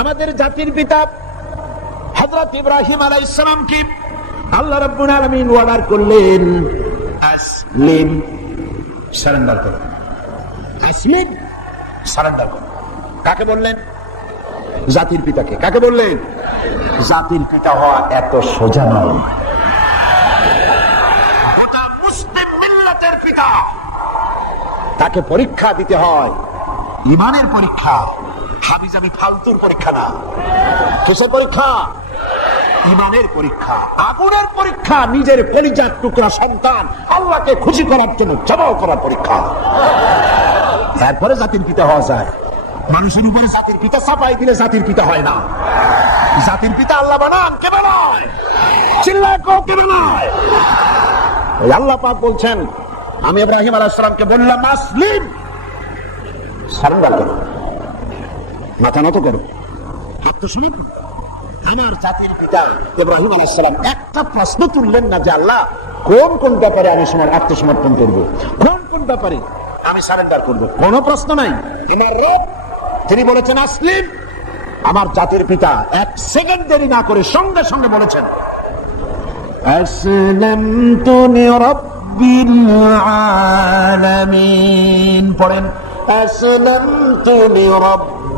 আমাদের জাতির পিতা হযরত ইব্রাহিম আলাইহিস সালাম কি? আল্লাহ রাব্বুল আলামিন অর্ডার করলেন, আসলিম, সারেন্ডার করো। আসলিম, সারেন্ডার করো। কাকে বললেন? জাতির পিতাকে। কাকে বললেন? জাতির পিতা হওয়া এত সোজা নয়। গোটা মুসলিম মিল্লাতের পিতা। তাকে পরীক্ষা দিতে হয় ইমানের পরীক্ষা। হাবিজাবি ফালতুর পরীক্ষা না। কিসের পরীক্ষা? ইমানের পরীক্ষা। আগুনের পরীক্ষা, নিজের কলিজার টুকরা সন্তান। আল্লাহকে খুশি করার জন্য জবাব করার পরীক্ষা। এরপরে জাতির পিতা হওয়া যায়। মানুষের উপরে জাতির পিতা চাপাই দিলে জাতির পিতা হয় না। জাতির পিতা আল্লাহ বানান, কে বানায়? চিল্লায় কো কে বানায়? আল্লাহ পাক বলছেন, আমি ইব্রাহিম আলাইহিস সালামকে বললাম আসলিম সারেন্ডার করো। মাথা নত করো। আত্মসমর্পণ আমার জাতির পিতা ইব্রাহিম আলাইসালাম একটা প্রশ্ন তুললেন না যে আল্লাহ, কোন কোন ব্যাপারে আমি সময় আত্মসমর্পণ করব? কোন কোন ব্যাপারে আমি সারেন্ডার করব? কোনো প্রশ্ন নাই। আমার রব, তিনি বলেছেন, আসলিম। আমার জাতির পিতা এক সেকেন্ড দেরি না করে সঙ্গে সঙ্গে বলেছেন পড়েন আসলাম তুমি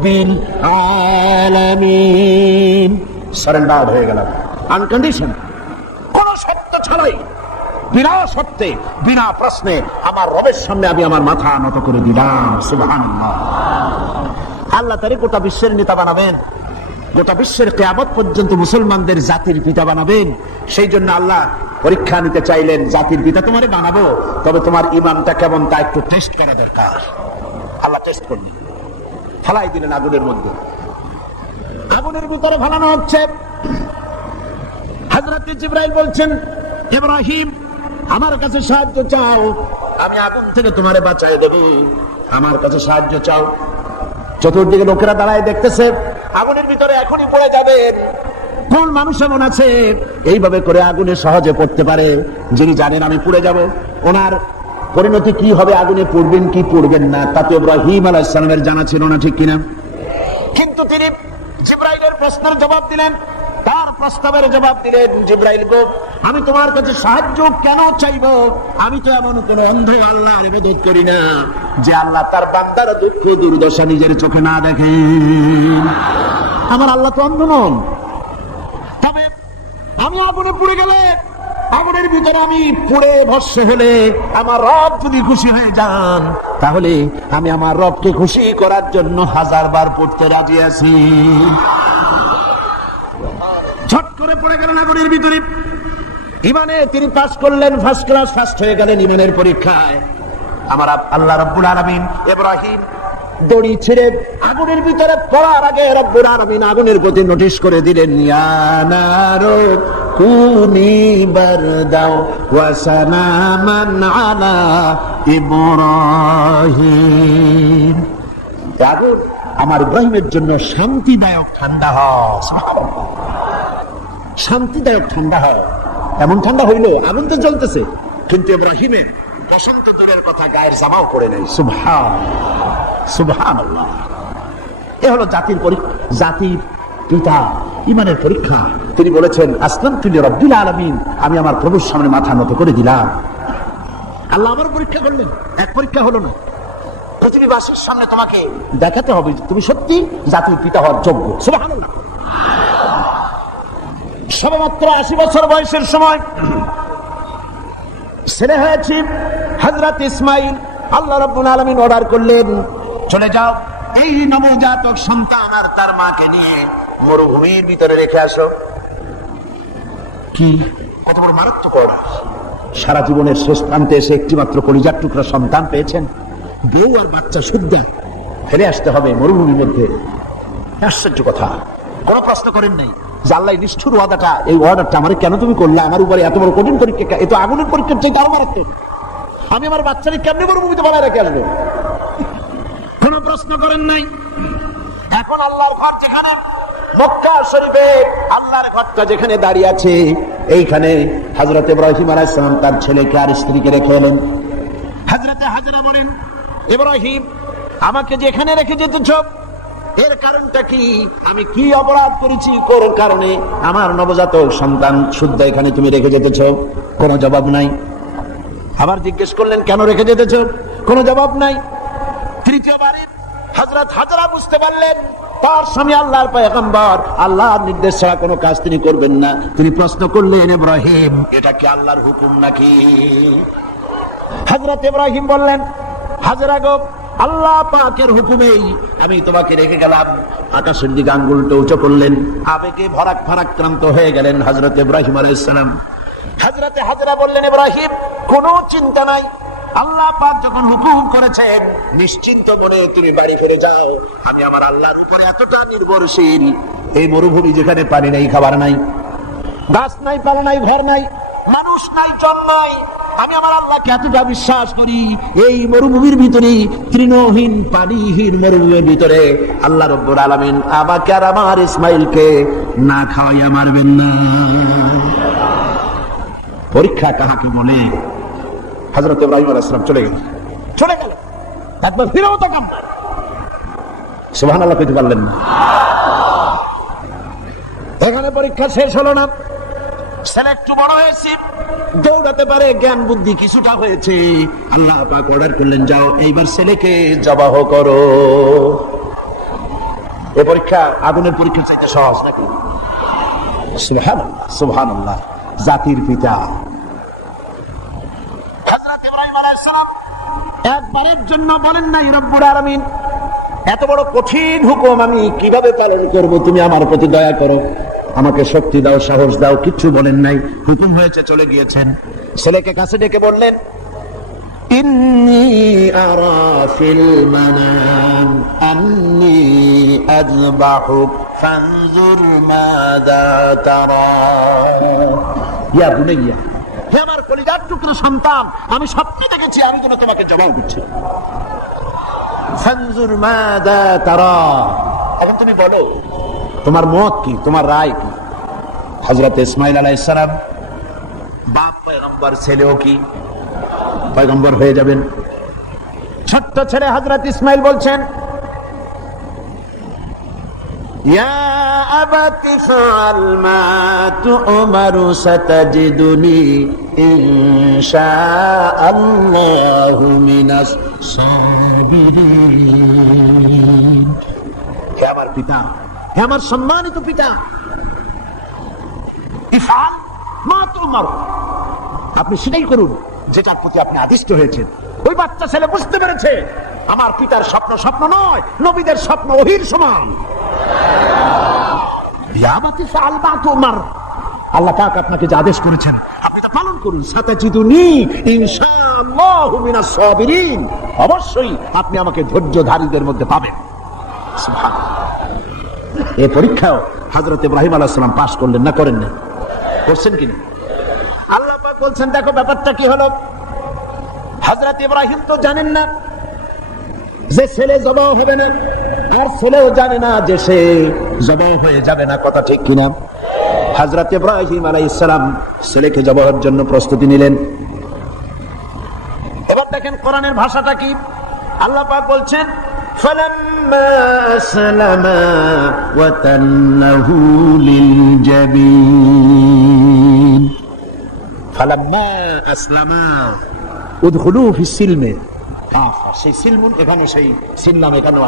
রব্বিল আলামিন। সারেন্ডার হয়ে গেলাম। আনকন্ডিশন কোন শর্ত ছাড়াই, বিনা শর্তে বিনা প্রশ্নে আমার রবের সামনে আমি আমার মাথা নত করে দিলাম। সুবহান আল্লাহ তারে গোটা বিশ্বের নেতা বানাবেন। গোটা বিশ্বের কেয়ামত পর্যন্ত মুসলমানদের জাতির পিতা বানাবেন। সেই জন্য আল্লাহ পরীক্ষা নিতে চাইলেন, জাতির পিতা তোমারে বানাবো, তবে তোমার ইমানটা কেমন তা একটু টেস্ট করা দরকার। আল্লাহ টেস্ট করলেন ফেলাই দিলেন আগুনের মধ্যে। আগুনের ভিতরে ফেলানো হচ্ছে। হাজরত বলছেন, ইব্রাহিম, আমার কাছে সাহায্য চাও। আমি আগুন থেকে বাঁচাই দেব। আমার কাছে সাহায্য চাও। চতুর্দিকে লোকেরা দাঁড়ায় দেখতেছে, আগুনের ভিতরে এখনই পড়ে যাবেন কোন মানুষ এমন আছে? এইভাবে করে আগুনে সহজে পড়তে পারে। যিনি জানেন আমি পুড়ে যাব। ওনার পরিণতি কি হবে, আগুনে পড়বেন, কি পড়বেন না তাতে ইব্রাহিম আলাইসালামের জানা ছিল না, ঠিক কিনা? কিন্তু তিনি জিব্রাইলের প্রশ্নের জবাব দিলেন। তার প্রস্তাবের জবাব দিলেন, জিব্রাইল গো, আমি তোমার কাছে সাহায্য কেন চাইব? আমি তো এমন কোন অন্ধ আল্লাহর ইবাদত করি না, যে আল্লাহ তার বান্দার দুঃখ, দুর্দশা নিজের চোখে না দেখে। আমার আল্লাহ তো অন্ধ নন। তবে আমি আগুনে পুড়ে গেলে আগুনের ভিতরে আমি পুড়ে ভস্য হলে আমার রব যদি খুশি হয়ে যান, তাহলে আমি আমার রবকে খুশি করার জন্য হাজার বার পড়তে রাজি আছি। ঝট করে পড়ে গেলেন আগুনের ভিতরে। ইমানে তিনি পাস করলেন ফার্স্ট ক্লাস ফার্স্ট হয়ে গেলেন ইমানের পরীক্ষায়। আমার আল্লাহ রব্বুল আলামিন ইব্রাহিম দড়ি ছেড়ে আগুনের ভিতরে পড়ার আগে রব্বুল আলামিন আগুনের প্রতি নোটিশ করে দিলেন ইয়ানারো কুনি সালামান আলা ইব্রাহিম। এ আগুন আমার ইব্রাহিমের জন্য শান্তিদায়ক ঠান্ডা হয় শান্তিদায়ক ঠান্ডা হয় এমন ঠান্ডা হইল আগুন তো জ্বলতেছে। কিন্তু ইব্রাহিমের বসন্ত দূরের কথা গায়ের জামাও করে নেই। সুবহান সুবহান এ হলো জাতির পরীক্ষা জাতির পিতা, ইমানের পরীক্ষা। তিনি বলেছেন আসলাম তুলি রব্দুল আলমিন। আমি আমার প্রভুর সামনে মাথা নত করে দিলাম। আল্লাহ আবার পরীক্ষা করলেন। এক পরীক্ষা হলো না। পৃথিবীবাসীর সামনে তোমাকে দেখাতে হবে তুমি সত্যি জাতির পিতা হওয়ার যোগ্য। আশি বছর বয়সের সময় ছেলে হয়েছি হজরত ইসমাইল। আল্লাহ রব্বুল আলমিন অর্ডার করলেন, চলে যাও। এই নবজাতক সন্তান আর তার মাকে নিয়ে মরুভূমির ভিতরে রেখে আসো। কি? কত বড় মারাত্মক। সারা জীবনের শেষ প্রান্তে এসে একটি মাত্র কলিজার টুকরা সন্তান পেয়েছেন। বউ আর বাচ্চা সুদ্ধা ফেলে আসতে হবে মরুভূমির মধ্যে। আশ্চর্য কথা। কোন প্রশ্ন করেন নাই। এই নিষ্ঠুর ওয়াদাটা এই অর্ডারটা আমার কেন তুমি করলে? আমার উপরে এত বড় কঠিন পরীক্ষা এ তো আগুনের পরীক্ষার চাইতে আরও মারাত্মক। আমি আমার বাচ্চাকে কেমনি মরুভূমিতে বানায় রেখে আসব? কোন প্রশ্ন করেন নাই। এখন আল্লাহর ঘর যেখানে মক্কা শরীফে আল্লাহর যেখানে দাঁড়িয়ে আছে, এইখানে হজরত ইব্রাহিম আলাইহিস সালাম তার ছেলেকে আর স্ত্রীকে রেখে এলেন। হজরতে হাজরা বলেন, ইব্রাহিম, আমাকে যেখানে রেখে যেতেছ, এর কারণটা কি? আমি কি অপরাধ করেছি? কোন কারণে? আমার নবজাতক সন্তান শুদ্ধ এখানে তুমি রেখে যেতেছ। কোনো জবাব নাই। আবার জিজ্ঞেস করলেন, কেন রেখে যেতেছ? কোনো জবাব নাই। তৃতীয়বারে হজরত হাজরা বুঝতে পারলেন তার স্বামী আল্লাহর পয়গম্বর, আল্লাহর নির্দেশ ছাড়া কোনো কাজ তিনি করবেন না। তিনি প্রশ্ন করলেন, ইব্রাহিম, এটা কি আল্লাহর হুকুম নাকি? হজরত ইব্রাহিম বললেন, হাজরা গো, আল্লাহ পাকের হুকুমেই আমি তোমাকে রেখে গেলাম। আকাশের দিকে আঙ্গুলটা উঁচু করলেন, আবেগে ভরাক ফারাক্রান্ত হয়ে গেলেন হজরত ইব্রাহিম আলাইসালাম হজরতে হাজরা বললেন, ইব্রাহিম, কোনো চিন্তা নাই আল্লাহ পাক যখন হুকুম করেছেন, নিশ্চিন্ত মনে তুমি বাড়ি ফিরে যাও। আমি আমার আল্লাহর উপরে এতটা নির্ভরশীল। এই মরুভূমি যেখানে পানি নেই, খাবার নাই, গাছ নাই, পালা নাই, ঘর নাই, মানুষ নাই জন নাই, আমি আমার আল্লাহকে এতটা বিশ্বাস করি, এই মরুভূমির ভিতরে, তৃণহীন পানিহীন মরুভূমির ভিতরে আল্লাহ রব্বুর আলামিন আমাকে আর আমার ইসমাইলকে না খাওয়াইয়া মারবেন না। পরীক্ষা কাহাকে বলে? হজরত ইব্রাহিম আলাইসালাম চলে গেল চলে গেল একবার ফিরেও তো কাম সুবহান আল্লাহ কইতে পারলেন না। এখানে পরীক্ষা শেষ হলো না। ছেলে একটু বড় হয়েছে। দৌড়াতে পারে, জ্ঞান বুদ্ধি কিছুটা হয়েছে। আল্লাহ পাক অর্ডার করলেন, যাও, এইবার ছেলেকে জবাহ করো। এ পরীক্ষা, আগুনের পরীক্ষা চাইতে সহজ নাকি? সুবহানাল্লাহ সুবহানাল্লাহ। জাতির পিতা হযরত ইব্রাহিম আলাইহিস সালাম একবারের জন্য বলেন নাই রব্বুল আলামিন, এত বড় কঠিন হুকুম আমি কীভাবে পালন করব, তুমি আমার প্রতি দয়া করো। আমাকে শক্তি দাও, সাহস দাও, কিচ্ছু বলেন নাই। হুকুম হয়েছে, চলে গিয়েছেন। ছেলেকে কাছে ডেকে বললেন ইয়া বুনাইয়া হে আমার কলিজার টুকরো সন্তান, আমি স্বপ্নে দেখেছি, আমি যেন তোমাকে জবাব দিচ্ছি। তারা। এখন তুমি বলো, তোমার মত কি, তোমার রায় কি? হযরত ইসমাইল আলাইহিস সালাম, বাপ পয়গম্বর, ছেলেও কি? পয়গম্বর হয়ে যাবেন। ছোট্ট ছেলে হযরত ইসমাইল বলছেন يا أبت فعل ما تؤمر ستجدني إن شاء الله من الصابرين হে আমার পিতা হে আমার সম্মানিত পিতা ইফাল মা তোমার আপনি সেটাই করুন যেটার প্রতি আপনি আদিষ্ট হয়েছেন ওই বাচ্চা ছেলে বুঝতে পেরেছে আমার পিতার স্বপ্ন স্বপ্ন নয় নবীদের স্বপ্ন ওহির সমান আল্লাহ পাক আপনাকে যে আদেশ করেছেন, আপনি তা পালন করুন। সাবিরিন। অবশ্যই আপনি আমাকে ধৈর্যধারীদের মধ্যে পাবেন। এই পরীক্ষাও হযরত ইব্রাহিম আলাইহিস সালাম করলেন না করেন না করছেন কিনা আল্লাহ পাক বলছেন, দেখো ব্যাপারটা কি হলো? হযরত ইব্রাহিম তো জানেন না, যে ছেলে জবাব হবে না। আর ছেলেও জানে না যে সে জবাব হয়ে যাবে না কথা ঠিক কিনা হাজরত ইব্রাহিম আলাইহিস সালাম ছেলেকে জবাবের জন্য প্রস্তুতি নিলেন এবার দেখেন কোরআনের ভাষাটা কি আল্লাহ পাক বলছেন فلما أسلما وتنه للجبين فلما أسلما ادخلوا في السلم কাফা। সেই সিলমুন এখানে সেই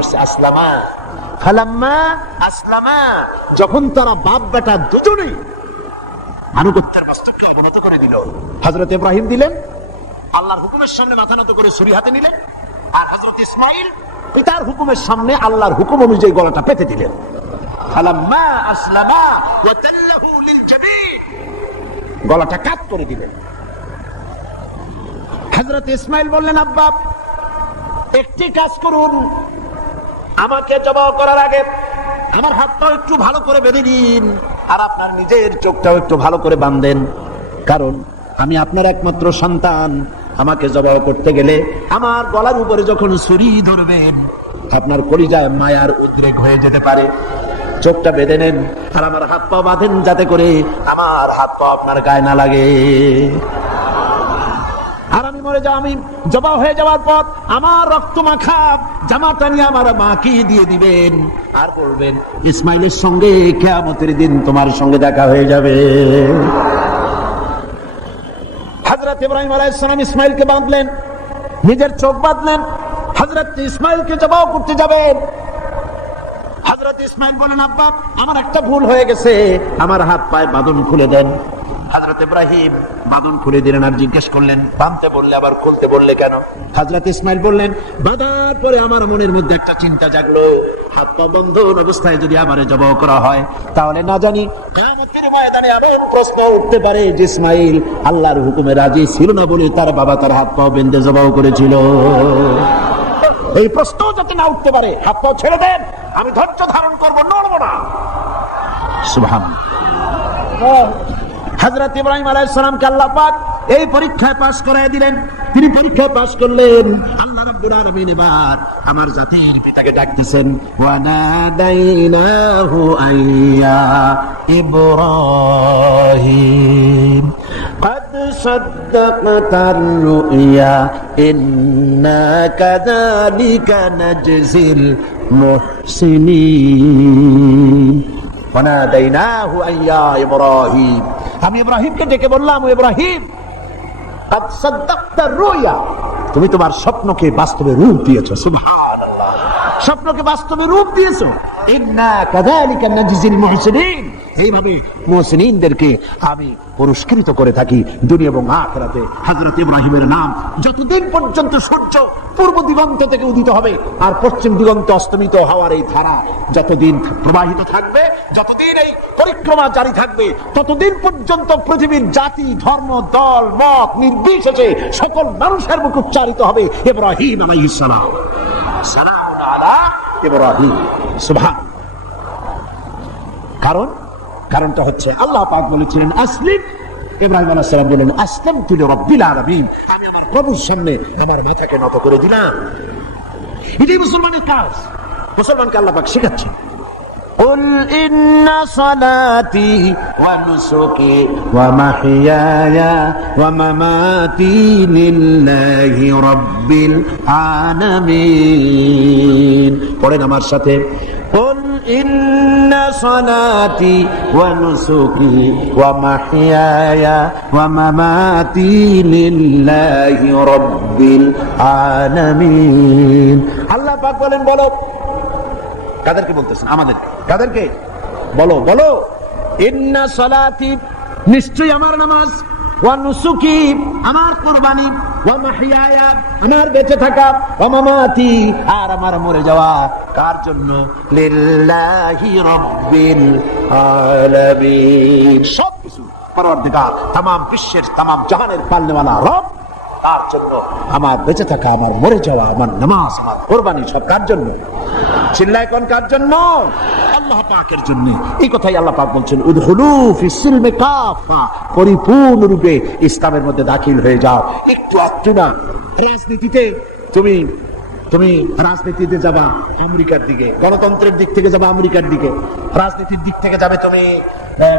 আসছে আসলামা। ফালাম্মা? আসলামা যখন তারা বাপ বেটা দুজনেই আনুগত্যের বাস্তবকে অবনত করে দিল হজরত ইব্রাহিম দিলেন আল্লাহর হুকুমের সামনে মাথা নত করে ছুরি হাতে নিলেন আর হজরত ইসমাইল পিতার হুকুমের সামনে আল্লাহর হুকুম অনুযায়ী গলাটা পেতে দিলেন। ফালাম্মা আসলামা লিল গলাটা কাট করে দিলেন। হজরত ইসমাইল বললেন আব্বা একটি কাজ করুন। আমাকে জবাব করার আগে আমার হাতটাও একটু ভালো করে বেঁধে দিন আর আপনার নিজের চোখটাও একটু ভালো করে বাঁধেন। কারণ আমি আপনার একমাত্র সন্তান। আমাকে জবাব করতে গেলে আমার গলার উপরে যখন ছুরি ধরবেন, আপনার কলিজায় মায়ার উদ্রেক হয়ে যেতে পারে। চোখটা বেঁধে নেন আর আমার হাত পা বাঁধেন যাতে করে আমার হাত পা আপনার গায়ে না লাগে। মরে যাও আমি জবা হয়ে যাওয়ার পর আমার রক্ত মাখা জামাটা নিয়ে আমার মাকে দিয়ে দিবেন। আর বলবেন, ইসমাইলের সঙ্গে কেয়ামতের দিন তোমার সঙ্গে দেখা হয়ে যাবে। হজরত ইব্রাহিম ইসমাইলকে বাঁধলেন, নিজের চোখ বাঁধলেন। হজরত ইসমাইলকে জবাব করতে যাবেন। হজরত ইসমাইল বলেন আব্বা, আমার একটা ভুল হয়ে গেছে। আমার হাত পায়ে বাঁধন খুলে দেন। ইব্রাহিম। বাঁধন খুলে দিলেন আর জিজ্ঞেস করলেন, বাঁধতে বললে আবার খুলতে বললে কেন? হজরত ইসমাইল বললেন, বাঁধার পরে আমার মনের মধ্যে একটা চিন্তা জাগলো। হাত পা বন্ধন অবস্থায় যদি আবার জবাব করা হয়, তাহলে না জানি কিয়ামতের ময়দানে এমন প্রশ্ন উঠতে পারে যে ইসমাইল আল্লাহর হুকুমে রাজি ছিল না বলে তার বাবা তার হাত পা বেঁধে জবাব করেছিল। এই প্রশ্ন যাতে না উঠতে পারে, হাত পা ছেড়ে দেন, আমি ধৈর্য ধারণ করব, নড়বো না। সুবহান। হজরত ইব্রাহিম আলাইসালামকে আল্লাহ পাক এই পরীক্ষায় পাশ করায় দিলেন তিনি পরীক্ষায় পাশ করলেন আল্লাহ রাব্বুল আলামিন এবার আমার জাতির পিতাকে ডাকতেছেন ওয়ানাদাইনাহু আইয়া ইব্রাহিম قد صدقت الرؤيا إنا كذلك نجزي المحسنين وناديناه أن يا إبراهيم আমি ইব্রাহিমকে ডেকে বললাম ইব্রাহিম তুমি তোমার স্বপ্নকে বাস্তবে রূপ দিয়েছ স্বপ্নকে বাস্তবে রূপ দিয়েছ। এইভাবে মুহসিনিনদেরকে আমি পুরস্কৃত করে থাকি দুনিয়া এবং আখিরাতে। হযরত ইব্রাহিমের নাম যতদিন পর্যন্ত সূর্য পূর্ব দিগন্ত থেকে উদিত হবে, আর পশ্চিম দিগন্ত অস্তমিত হওয়ার এই ধারা যতদিন প্রবাহিত থাকবে, যতদিন এই পরিক্রমা জারি থাকবে, ততদিন পর্যন্ত পৃথিবীর জাতি, ধর্ম, দল, মত নির্বিশেষে সকল মানুষের মুখ উচ্চারিত হবে ইব্রাহিম আলাইহিস সালাম। সালামুন আলা ইব্রাহিম। সুবহান। কারণ কারণটা হচ্ছে আল্লাহ পাক বলেছিলেন আসলিম ইব্রাহিম আলাইহিস সালাম বলেন আসলাম তুলে রব্বিল আলামিন আমি আমার প্রভুর সামনে আমার মাথাকে নত করে দিলাম এটাই মুসলমানের কাজ মুসলমানকে আল্লাহ পাক শেখাচ্ছেন قل إن صلاتي ونسكي ومحياي ومماتي لله رب العالمين পড়েন আমার সাথে قل إن صلاتي ونسكي ومحياي ومماتي لله رب العالمين আল্লাহ পাক বলেন বলো কাদেরকে বলতেছেন আমাদের কাদেরকে বলো বলো ইন্না সলাতি নিশ্চয়ই আমার নামাজ ওয়া নুসুকি আমার কুরবানি ওয়া মাহইয়ায়া আমার বেঁচে থাকা অমামাতি আর আমার মরে যাওয়া। কার জন্য? সব কিছু পরবর্তীকার তাম বিশ্বের তাম জাহানের পাল্লেওয়ালা রব, তার জন্য আমার বেঁচে থাকা, আমার মরে যাওয়া, আমার নামাজ, আমার কোরবানি সব কার জন্য? চিল্লায় কোন কার জন্য? ইসলামের মধ্যে দাখিল হয়ে যাও। একটু একটু না, রাজনীতিতে তুমি তুমি রাজনীতিতে যাবা আমেরিকার দিকে, গণতন্ত্রের দিক থেকে যাবা আমেরিকার দিকে, রাজনীতির দিক থেকে যাবে তুমি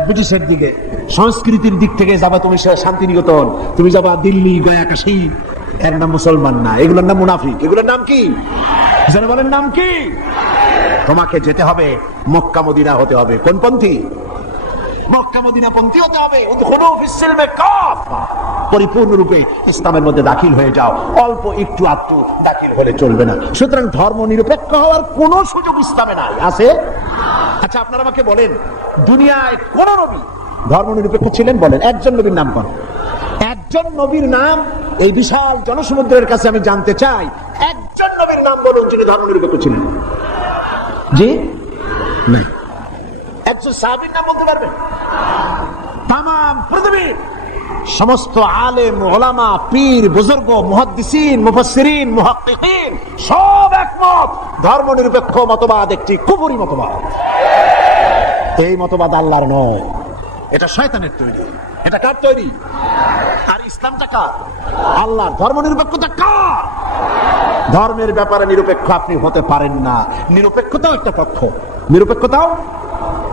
ব্রিটিশের দিকে, সংস্কৃতির দিক থেকে যাবা তুমি শান্তিনিকেতন, তুমি যাবা দিল্লি গয়া কাশি এর নাম মুসলমান না, এগুলোর নাম মুনাফিক, এগুলোর নাম কি? বলেন নাম কি? তোমাকে যেতে হবে, মক্কা মদিনা হতে হবে। কোন পন্থী? মক্কা মদিনা পন্থী হতে হবে। পরিপূর্ণরূপে ইসলামের মধ্যে দাখিল হয়ে যাও। অল্প একটু আত্ম দাখিল হলে চলবে না। সুতরাং ধর্ম নিরপেক্ষ হওয়ার কোনো সুযোগ ইসলামে নাই। আছে? আচ্ছা আপনারা আমাকে বলেন, দুনিয়ায় কোন নবী ধর্ম নিরপেক্ষ ছিলেন? বলেন, একজন নবীর নাম করেন একজন নবীর নাম এই বিশাল জনসমুদ্রের কাছে আমি জানতে চাই। একজন নবীর নাম বলুন যিনি ধর্ম নিরপেক্ষ ছিলেন। জি? একজন সাহাবীর নাম বলতে পারবেন? তাম পৃথিবীর সমস্ত আলেম ওলামা পীর বুজুর্গ মুহাদ্দিসিন মুফাসসিরিন মুহাক্কিকিন সব একমত। ধর্ম নিরপেক্ষ মতবাদ একটি কুফরি মতবাদ। এই মতবাদ আল্লাহর নয়। এটা শয়তানের তৈরি। এটা কার তৈরি? আর ইসলামটা কার? আল্লাহ ধর্ম নিরপেক্ষতা কার? ধর্মের ব্যাপারে নিরপেক্ষ আপনি হতে পারেন না। নিরপেক্ষতাও একটা পক্ষ। নিরপেক্ষতাও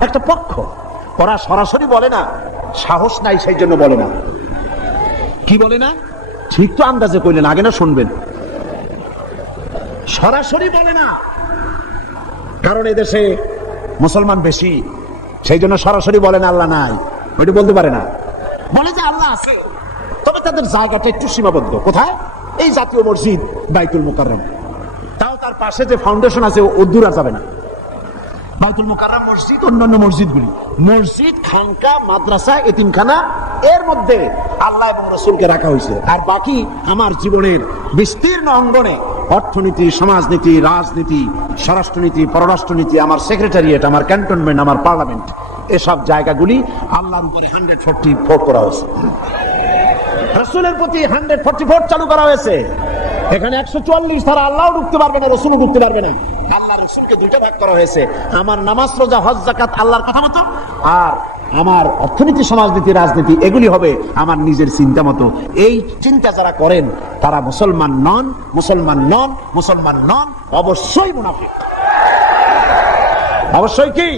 একটা পক্ষ। ওরা সরাসরি বলে না, সাহস নাই সেই জন্য বলে না। কি বলে না? ঠিক তো আন্দাজে কইলেন, আগে না শুনবেন। সরাসরি বলে না। কারণ এদেশে মুসলমান বেশি, সেই জন্য সরাসরি বলেন আল্লাহ নাই। ওইটি বলতে পারে না। বলে যে আল্লাহ আছে। তবে তাদের জায়গাটা একটু সীমাবদ্ধ। কোথায়? এই জাতীয় মসজিদ, বাইতুল মুকাররম। তাও তার পাশে যে ফাউন্ডেশন আছে, ও দূর আর যাবে না। বাইতুল মসজিদ, অন্যান্য মসজিদগুলি। মসজিদ, খানকা, মাদ্রাসা, এতিমখানা, এর মধ্যে আল্লাহ এবং রসুলকে রাখা হয়েছে। আর বাকি আমার জীবনের বিস্তীর্ণ অঙ্গনে অর্থনীতি, সমাজনীতি, রাজনীতি, স্বরাষ্ট্রনীতি, পররাষ্ট্রনীতি, আমার সেক্রেটারিয়েট আমার ক্যান্টনমেন্ট আমার পার্লামেন্ট এসব জায়গাগুলি আল্লাহর উপরে হান্ড্রেড ফোরটি ফোর করা হয়েছে। রসুলের প্রতি হান্ড্রেড ফোরটি ফোর চালু করা হয়েছে। এখানে একশো চুয়াল্লিশ তারা আল্লাহ ঢুকতে পারবে না, রসুলও ঢুকতে পারবে না। আল্লাহ রসুলকে ভাগ করা হয়েছে। আমার নামাজ, রোজা, হজ জাকাত আল্লাহর কথা মতো। আর আমার অর্থনীতি, সমাজনীতি, রাজনীতি, এগুলি হবে আমার নিজের চিন্তা মতো। এই চিন্তা যারা করেন, তারা মুসলমান নন মুসলমান নন মুসলমান নন, অবশ্যই মুনাফিক। অবশ্যই কি?